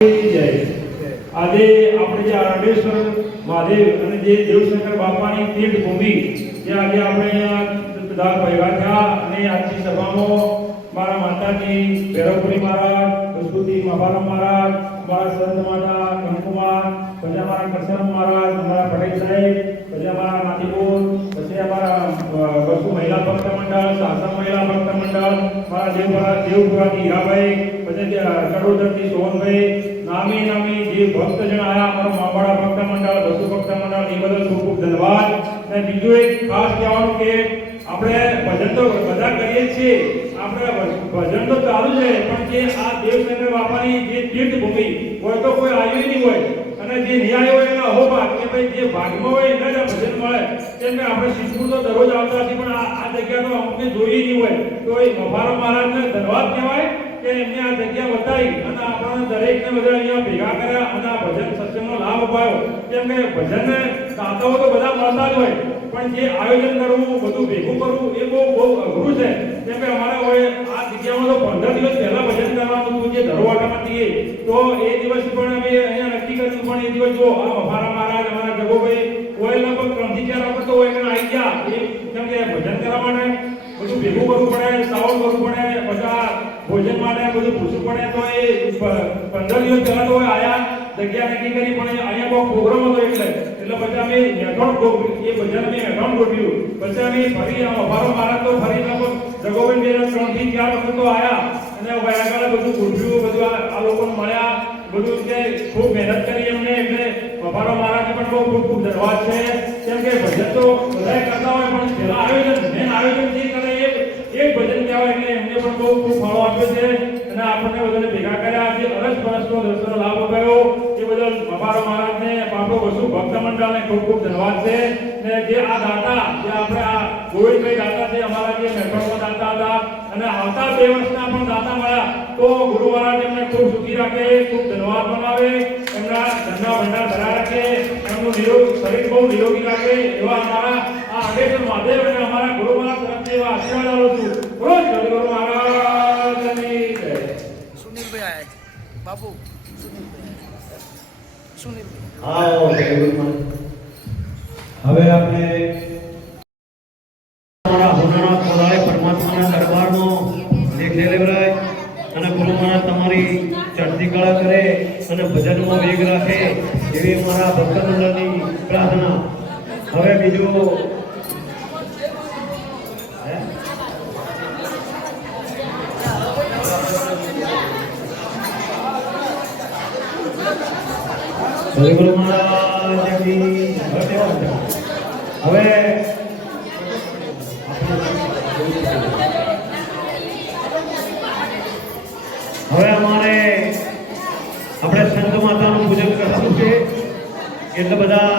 આજે આપણે જે આરડેશ્વર મહાદેવ અને જે દેવશંકર બાપાની તીર્થ ભૂમિ જે આજે આપણે અહીંયા બધા ભેગા થયા અને આજની સભામાં મારા માતાજી ભૈરવપુરી મહારાજ, કસ્તુરી મહારાજ મહારાજ, મારા સંત માતા કંકુમા, પછી અમારા કરસન મહારાજ, અમારા પટેલ સાહેબ, પછી અમારા નાથીપુર, પછી અમારા વસુ મહિલા ભક્ત મંડળ, સાસણ મહિલા ભક્ત મંડળ, મારા દેવપુરાથી હીરાભાઈ, પછી કડોદરથી સોહનભાઈ, નામી નામી જે ભક્તજન આયા, અમારો માવાડા ભક્ત મંડળ, વસુ ભક્ત મંડળ, એ બદલ ખૂબ ખૂબ ધન્યવાદ. અને બીજું એક ખાસ કહેવાનું કે આપણે ભજન તો બધા કરીએ છીએ, આપણે ભજન તો ચાલુ છે, પણ જે આ દેવશંકર બાપાની જે તીર્થ ભૂમિ હોય તો કોઈ આવ્યું નહીં હોય, અને જે ન્યાય હોય એના અહોભાગ કે ભાઈ જે ભાગમાં હોય એના જ આ ભજન મળે. કેમ કે આપણે સિદ્ધપુર તો દરરોજ આવતા છીએ, પણ આ જગ્યા તો અમને જોઈ નહીં હોય, તો એ મફારો મહારાજને ધન્યવાદ કહેવાય કે એમને આ જગ્યા બતાવી અને આપણને દરેકને બધા અહીંયા ભેગા કર્યા અને આ ભજન સત્સંગનો લાભ અપાયો. કેમ કે ભજન ગાતાઓ તો બધા મળતા જ હોય, પણ જે આયોજન કરવું, બધું ભેગું કરવું એ બહુ અઘરું છે. કેમ કે અમારે હોય આ જગ્યામાં તો 15 દિવસ પહેલા ભજન કરવાનું હતું, જે ધરોવાટામાં છીએ તો એ દિવસ પણ અમે અહીંયા નક્કી કર્યું, પણ એ દિવસ જો આ મફારા મહારાજ, અમારા જગોભાઈ હોય લગભગ 3 થી 4 વખત તો હોય કે આવી ગયા. કેમ કે ભજન કરવા માટે બધું ભેગું કરવું પડે, સાવળ કરવું પડે, બધા ભોજન માટે બધું પૂછવું પડે, તો એ 15 દિવસ પહેલા તો આયા, જગ્યા નક્કી કરી, પણ અહીંયા કોઈ પ્રોગ્રામ હતો એટલે પછી અમે મેથોડ એ ભજન અમે મેથોડ ગોઠવ્યું. પછી અમે ફરી અમારો મહારાજ તો ફરી જગોબેન બે 3 થી 4 વખત તો આયા અને આગળ બધું ગોઠવ્યું, બધું આ લોકોને મળ્યા, બધું કે ખૂબ મહેનત કરી એમને, એટલે અમારો મહારાજને પણ બહુ ખૂબ ખૂબ ધન્યવાદ છે. કેમ કે ભજન તો બધા કરતા હોય, પણ પહેલા આયોજન મેન આયોજન જે કરે એક ભજન કહેવાય, એટલે એમને પણ બહુ ખૂબ ફાળો આપ્યો છે અને આપણને બધાને ભેગા કર્યા, જે અરસ પરસનો દર્શનનો લાભ અપાયો એ બદલ અમારો મહારાજને, આપણો વસુ ભક્ત મંડળને ખૂબ ખૂબ ધન્યવાદ છે. અને જે આ દાતા, જે આપણે આ ગોવિંદભાઈ દાતા છે, અમારા જે મેઠોડમાં દાતા હતા અને આવતા 2 વર્ષના પણ દાતા મળ્યા, તો ગુરુ મહારાજ એમને ખૂબ સુખી રાખે, ખૂબ ધન્યવાદ બનાવે, એમના ધનના ભંડાર ભરા રાખે, એમનું શરીર બહુ નિરોગી રાખે, એવા અમારા આ આડેશ્વર મહાદેવ અને અમારા ગુરુ મહારાજ તરફથી એવા આશીર્વાદ આવું છું. બોલો સદગુરુ મહારાજની જય. સુનિલભાઈ આયા છે બાપુ, સુનિલભાઈ. હવે આપણે પરમાત્માના દરબારનો લેખ લેવરાય અને ગુરુ મહારાજ તમારી ચડતી કળા કરે અને ભજનમાં વેગ રાખે એવી અમારા ભક્ત મંડળની પ્રાર્થના. હવે બીજું ગુરુ મહારાજની હવે અમારે આપણે સંત માતાનું પૂજન કરવાનું છે, એટલે બધા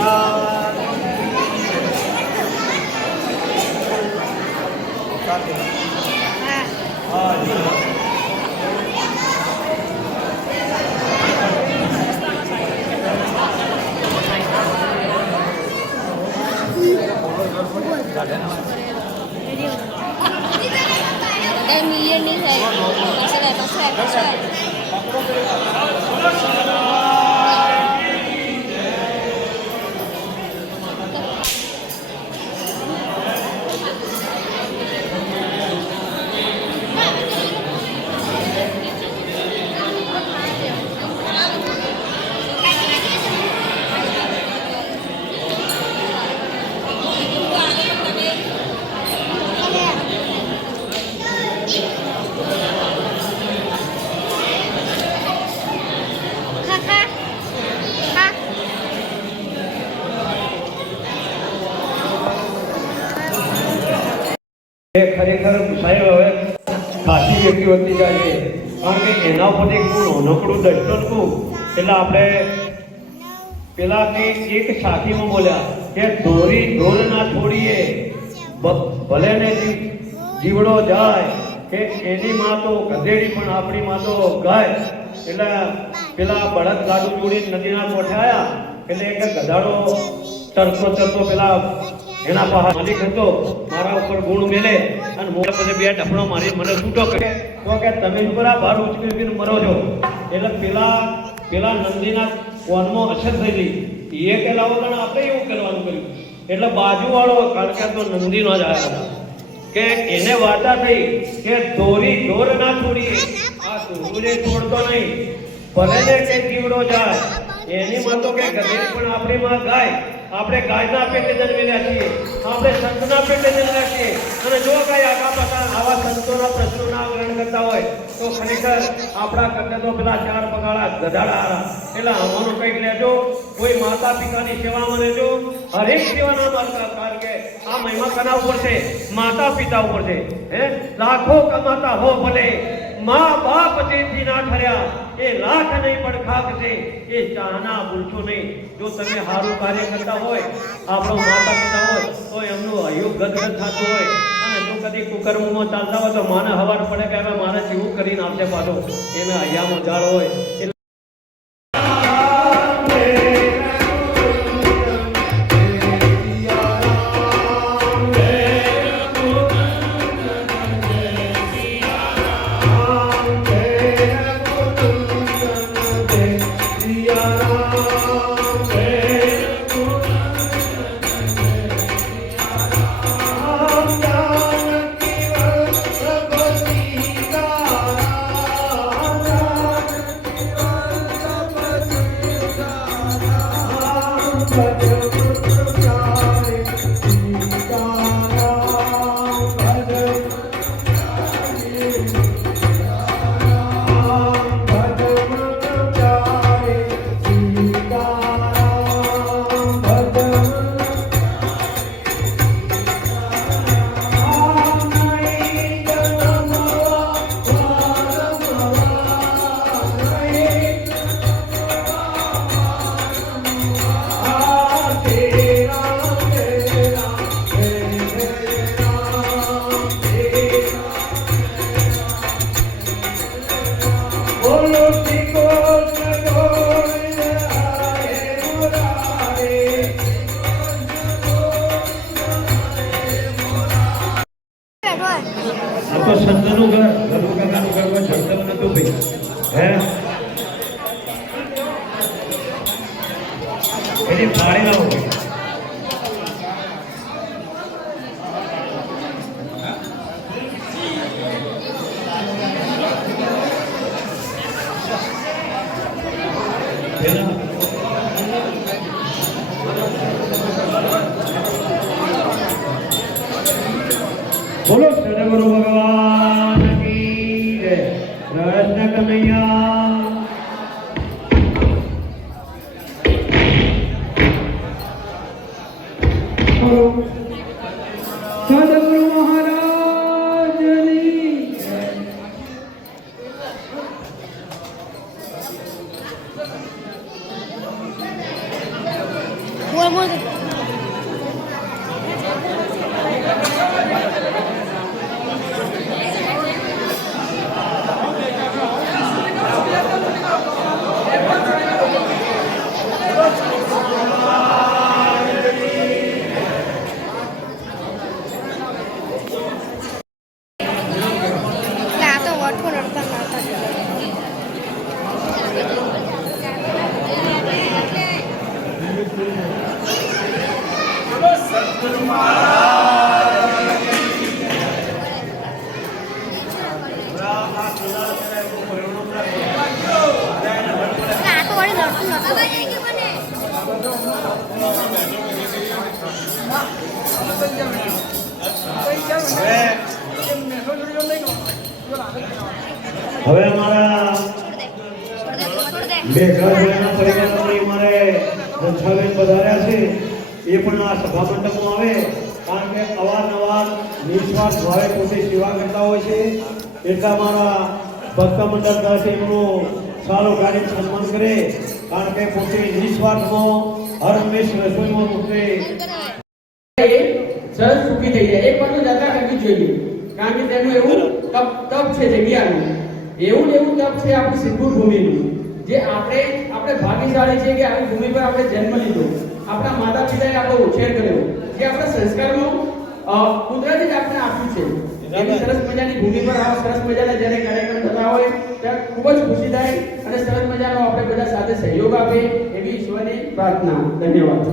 હા. મિલિયન નહીં થાય પાછળ એ ખરેખર સાહેબ હવે ખાસી વ્યક્તિ વધતી જાય છે કારણ કે એના ઉપર એક નકડું દર્શન છું એટલે આપણે પેલા કે એક સાખીમાં બોલ્યા કે દોરી ઢોર ના છોડીએ ભલે ને જીવડો જાય કે એની માં તો ગધેડી પણ આપણી માં તો ગાય એટલે પેલા બળદ ગાડું જોડી નદીના કોઠે આવ્યા એટલે એક ગધાડો તરતો પેલા એના પાસે માલિક હતો મારા ઉપર ગુણ મેલે અને મોટા પછી બે ઢપણો મારી મને છૂટો કરે તો કે તમે બરા ભાર ઉચકીને મરો છો એટલે પેલા નંદીના કોનમાં અસર થઈ ગઈ એ કે લાવો પણ આપણે એવું કરવાનું કર્યું એટલે બાજુવાળો કારણ કે તો નંદીનો જ આવ્યા હતા કે એને વાર્તા થઈ કે દોરી ઢોર ના છોડીએ આ દોરે છોડતો નહીં ભલે ને કે જીવડો જાય એની માં તો કે ગધેડી પણ આપણી માં ગાય આપણે ગાયના પેટે જન્મેલા છીએ આપણે સંતના પેટે જન્મેલા છીએ અને જો કઈ આગા પાછા આવા સંતોના પ્રશ્નોના ગ્રહણ કરતા હોય તો ખરેખર આપણા કરતે તો પેલા ચાર પગાળા ગધાડા હારા એટલે આમાંનું કંઈક લેજો કોઈ માતા પિતાની સેવામાં લેજો હરેક સેવાના માતા કારણ કે આ મહિમા કના ઉપર છે માતા પિતા ઉપર છે હે લાખો કમાતા હો ભલે માં બાપ જેથી ના ઠર્યા એ લાખ નહીં પણ ખાક છે એ ચાહના ભૂલશો નહીં જો તમે સારું કાર્ય કરતા હોય આપણો માતા પિતા હોય તો એમનું હૈયું ગદગદ થતું હોય અને જો કદી કુકર્મમાં ચાલતા હોય તો માને હવાર પડે કે હવે મારે જેવું કરીને આપશે પાછો એને હૈયામાં જાળ હોય સંતનું ઘર ઘરનું કાકાનું ઘરમાં જગતમ નતું ભાઈ હે એની ફાળી ના હોય બોલો સદગુરુ ભગવાન કી જય કૃષ્ણ કનૈયા સદગુરુ મહારાજની બોલ આ તો વળી લડતું નતું. હવે અમારા છોડ દે. મેઘરાજના પરિવારની મારે રક્ષાબેન પધાર્યા છે એ પણ આ સભા મંડપમાં આવે કારણ કે અવારનવાર નિસ્વાર્થ ભાવે પોતે સેવા કરતા હોય છે એટલા મારા ભક્ત મંડળ તરફથી એમનું સારું કાર્ય સન્માન કરે કારણ કે પોતે નિસ્વાર્થમાં હર હંમેશ રસોઈમાં પોતે સરસ સુખી થઈ જાય. એક વાર તો યાત્રા કરવી જોઈએ કારણ કે તેનું એવું તપ છે જગ્યાનું, એવું ને એવું તપ છે આપણી સિદ્ધપુર ભૂમિનું, જે આપણે ભાગ્યશાળી છે કે આવી ભૂમિ પર આપણે જન્મ લીધો, આપણા માતા પિતાએ આપણો ઉછેર કર્યો, જે આપણા સંસ્કારનું કુદરતે જ આપણે આપ્યું છે. એવી સરસ મજાની ભૂમિ પર આવા સરસ મજાના જ્યારે કાર્યક્રમ થતા હોય ત્યારે ખૂબ જ ખુશી થાય અને સરસ મજાનો આપણે બધા સાથે સહયોગ આપે એવી ઈશ્વરની પ્રાર્થના. ધન્યવાદ.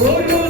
Guru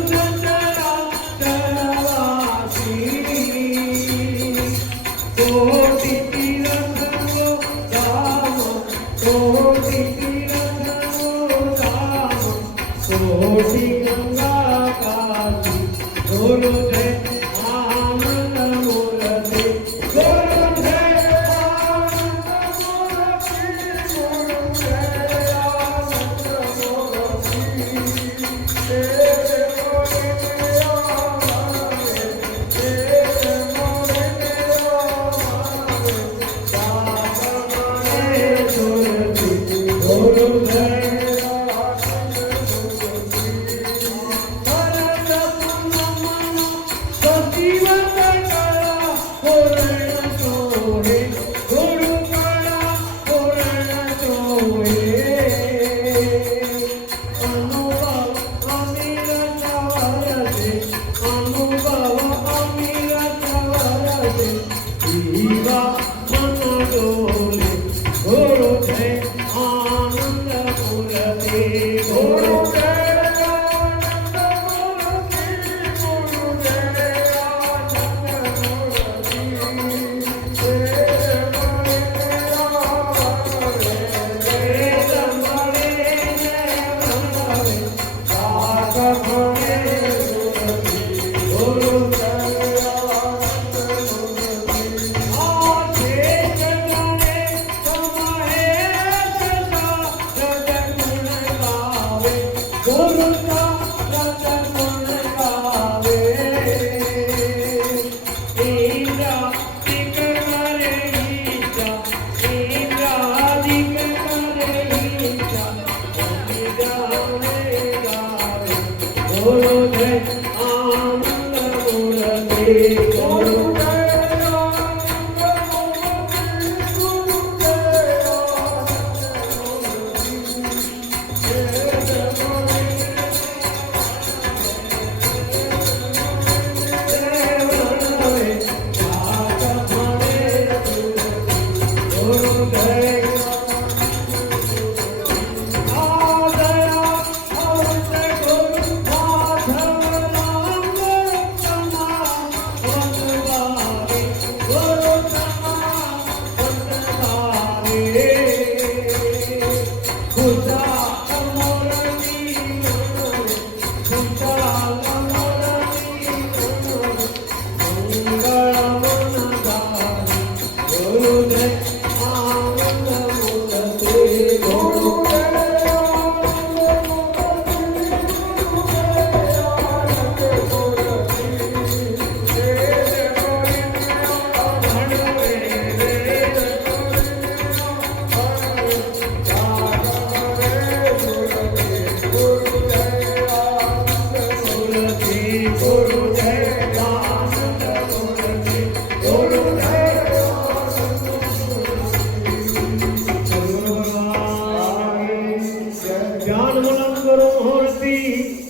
જ્ઞાનમૂલમ કરો મૂર્તિ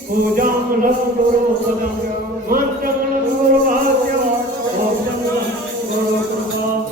પૂજામૂલમ કરો પદમ મંત્રમૂલમ કરો વાક્ય મોક્ષમૂલમ કરો કૃપા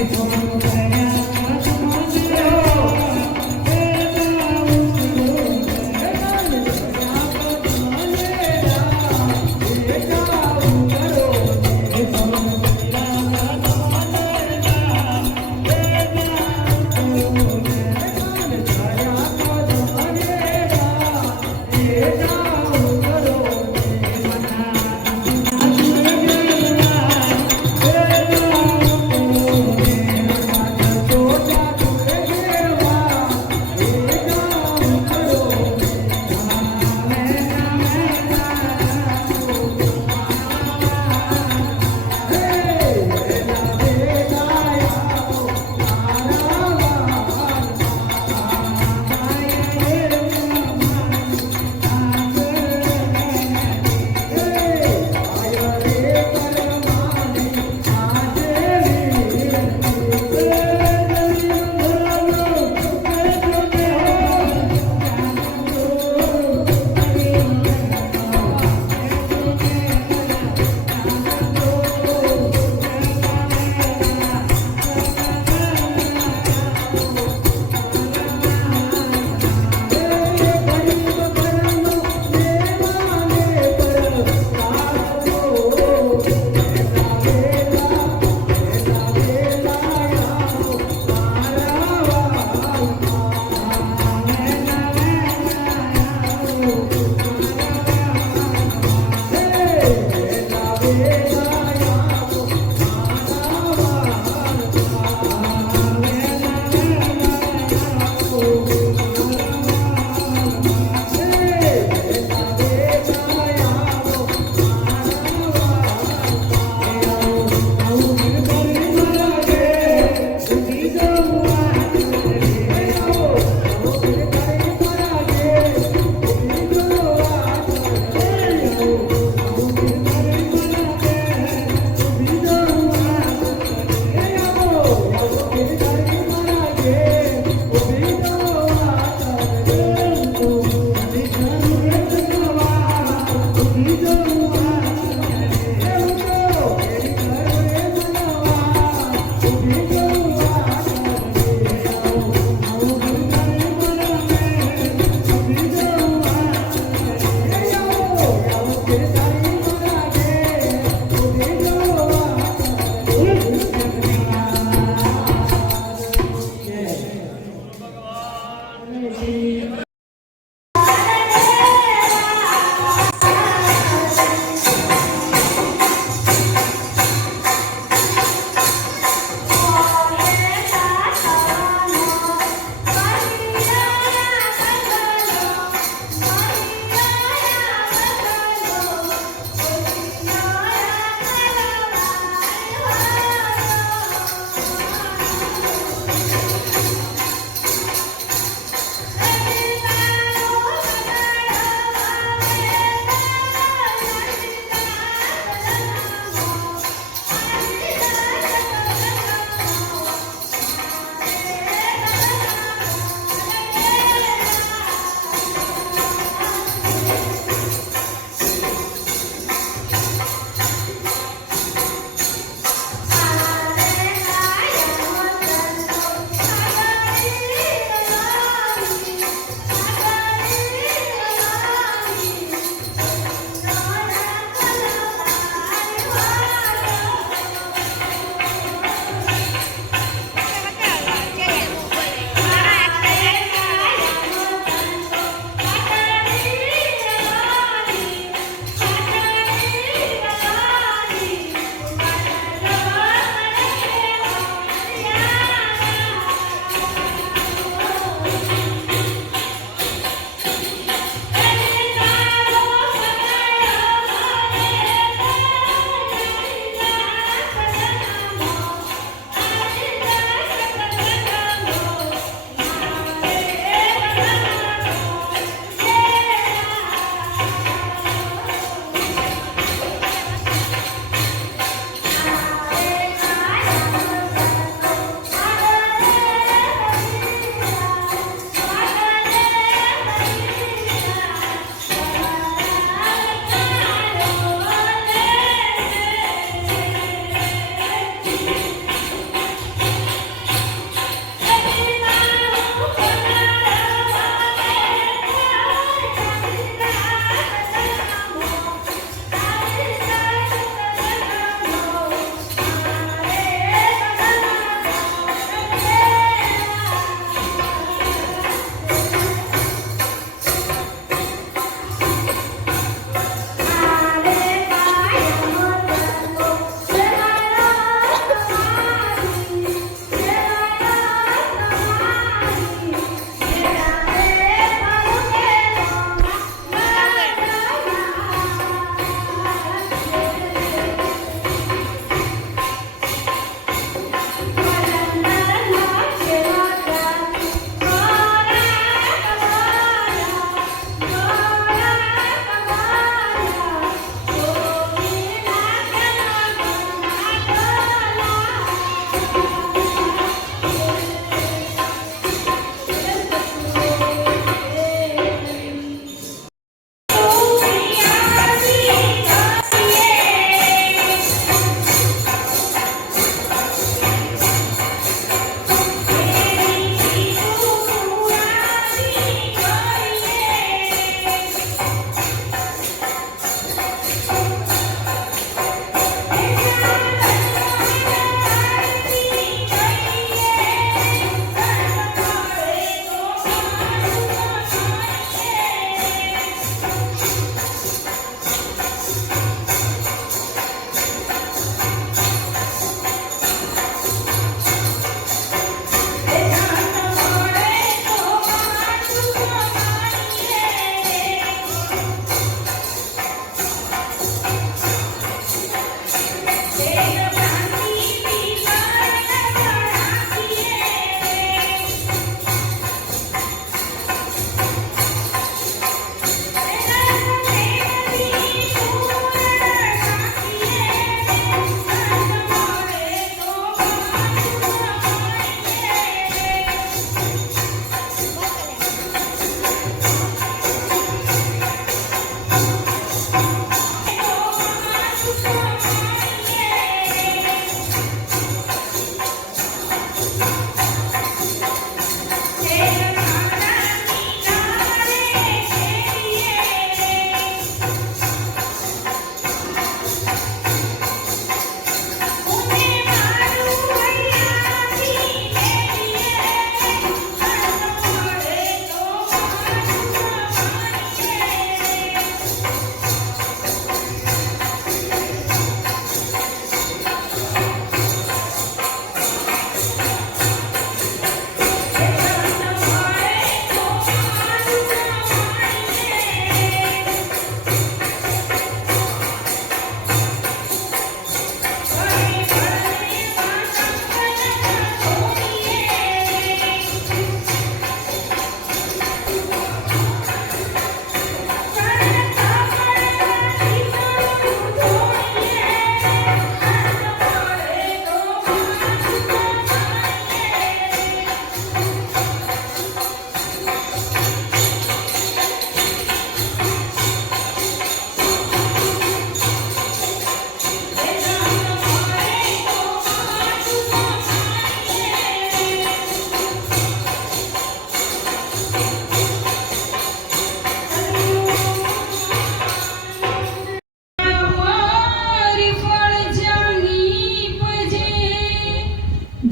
Yeah.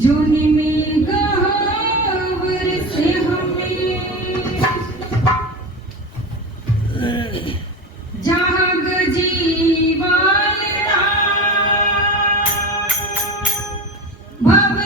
जूनी में गहावर से हमें जाग जीवालड़ा भव